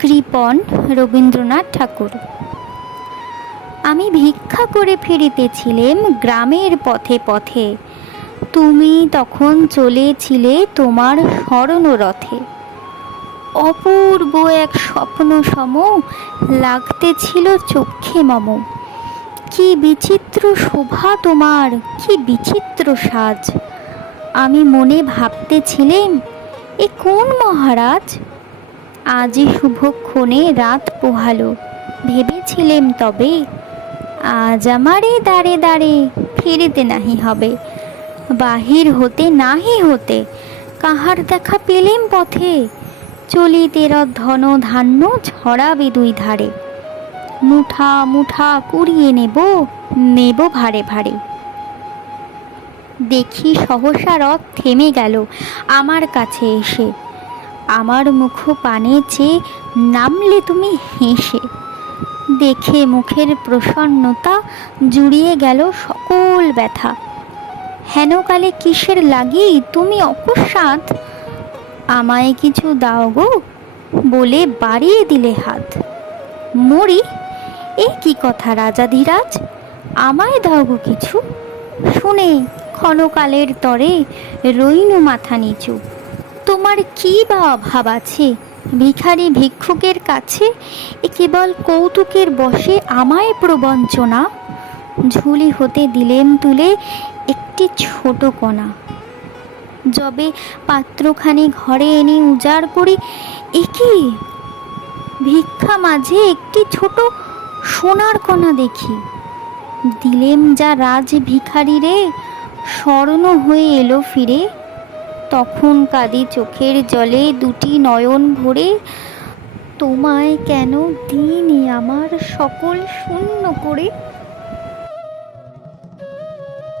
কৃপণ রবীন্দ্রনাথ ঠাকুর। আমি ভিক্ষা করে ফিরিতেছিলেম গ্রামের পথে পথে, তুমি তখন চলেছিলে তোমার স্বর্ণরথে। অপূর্ব এক স্বপ্ন সম লাগতেছিল চক্ষে মম। কি বিচিত্র শোভা তোমার, কি বিচিত্র সাজ। আমি মনে ভাবতেছিলেম, এ কোন মহারাজ? আজই শুভক্ষণে রাত পোহালো, ভেবেছিলেম তবে আজ আমারে দাঁড়ে দাঁড়ে ফিরিতে নাহি হবে। বাহির হতে নাহি হতে কাহার দেখা পেলেম পথে, চলিতে ধন ধান্য ঝরাবে দুই ধারে। মুঠা মুঠা কুড়িয়ে নেব, নেব ভারে ভারে। দেখি সহসা রথ থেমে গেল আমার কাছে এসে। আমার মুখ পানে চেয়ে নামলে তুমি হেসে। দেখে মুখের প্রসন্নতা জুড়িয়ে গেল সকল ব্যথা। হেনকালে কিসের লাগি তুমি অকস্মাৎ আমায় কিছু দাও গো বলে বাড়িয়ে দিলে হাত। মরি, এ কি কথা রাজাধিরাজ, আমায় দাও গো কিছু? শুনে ক্ষণকালের তরে রইনু মাথা নিচু। তোমার কি বা অভাব আছে ভিখারি ভিক্ষুকের কাছে? এ কেবল কৌতুকের বশে আমায় প্রবঞ্চনা। ঝুলি হতে দিলেম তুলে একটি ছোট কণা। যবে পাত্রখানি ঘরে এনে উজাড় করি, এ কি ভিক্ষা মাঝে একটি ছোট সোনার কণা দেখি। দিলেম যা রাজ ভিখারি রে, স্বর্ণ হয়ে এলো ফিরে। তখন কাঁদি চোখের জলে দুটি নয়ন ভরে, তোমায় কেন দিইনি আমার সকল শূন্য করে।